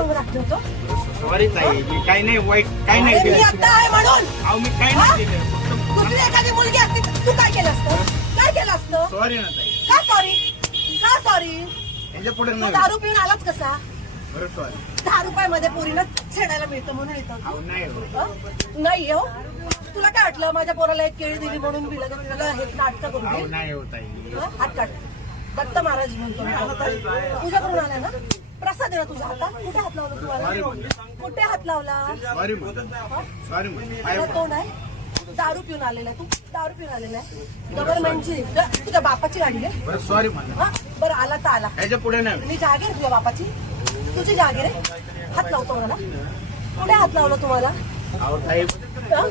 अंग राखलं होतं? सॉरी ताई, मी काही नाही वाईट, काही नाही अरे मी केलं. आता आहे म्हणून. अहो मी काही नाही केलं. दुसरी एखादी मुलगी असती तर तू काय केलं असतं? काय केलं असतं? सॉरी ना ताई. का सॉरी? का सॉरी? याच्या पुढे तू नाही. दारू पिऊन आलाच कसा? बरं सॉरी. 10 रुपयामध्ये पोरीला छेडायला मिळतं म्हणून येतं. अहो नाही हो. हं? नाही हो. तुला काय वाटलं माझ्या पोराला एक केळी दिली म्हणून मी लगेच तुला हे नाटक करू अहो दे? नाही हो ताई. हं? हात काढ. दत्त महाराज म्हणतो मी. तुझ्याकडून आलाय ना? प्रसाद आहे ना तुझ्या हातात? कुठे हात लावला तुम्हाला? कुठे हात लावला? सॉरी म्हणतो. सॉरी म्हणतो. तुला कोण आहे? दारू पिऊन आलेला आहे तू? दारू पिऊन आलेला आहे गव्हर्नमेंटची तुझ्या बापाची गाडी आहे? बरं सॉरी म्हणतो. हा बरं आला तर आला. याच्या पुढे नाही. मी जागीर तुझ्या बापाची? तुझी जागीर आहे? हात लावतो मला. कुठे हात लावला तुम्हाला? अहो ताई, हं?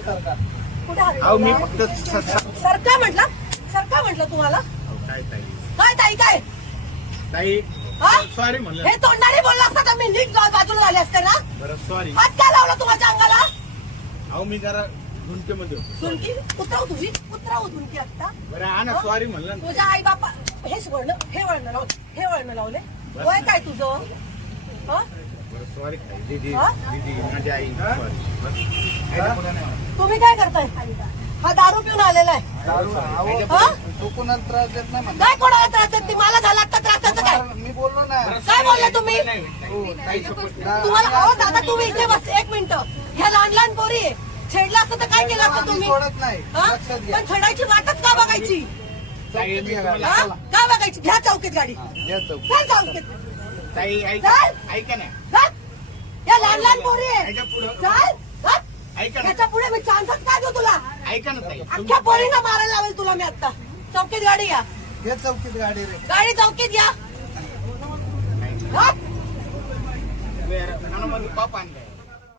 कुठे हात अहो मी लावला? फक्त सरका म्हटलं तुम्हाला? अहो, काय ताई, काय ताई काय? ताई हा? सॉरी म्हणलं. हे तोंडाने बोलला असता तर मी नीट बाजूला झाले असते ना? बरं सॉरी. हात काय लावला तुमच्या अंगाला? अहो मी जरा झुंकेमध्ये होतो. झुणकी उतराव झुणकी आता. बरं हा ना सॉरी म्हणलं ना. तुझ्या आई बापा हे वळण लावले. वय काय तुझं? हं? बरं सॉरी ताई. दीदी हा? दीदी माझी आई सॉरी. बस. याच्या पुढे नाही. तुम्ही काय करताय? हा दारू पिऊन आलेला आहे. हं? तू कोणाला त्रास देत नाही म्हणा. काय कोणाला त्रास देते? मला झाला आता त्रासाचं काय? मी बोललो ना. काय बोलले तुम्ही? नाही, ताई. ताई support. तुम्हाला अहो दादा तुम्ही इथे बस एक मिनिट. ह्या लहान लहान पोरी आहे. छेडलं असतं तर काय केलं असतं आम्ही तुम्ही? सोडत नाही. हं? लक्षात घ्या. पण छेडायची वाटच का बघायची? ताई, मी तुम्हाला- हा? का बघायची? घ्या चौकीत गाडी. या चौक. चल चौकीत. ताई ऐका चल. ऐका ना. चल. या लहान लहान पोरी आहे. याच्या पुढं चल. चल. ऐका ना. त्याच्या पुढे मी चान्सच काय देऊ तुला? ऐका ना ताई. अख्ख्या पोरींना मारायला लावेल तुला मी आता. चौकीत गाडी या. या चौकीत गाडी रे. गाडी चौकीत या. हा? तुम्ही मनामध्ये पाप आणलाय.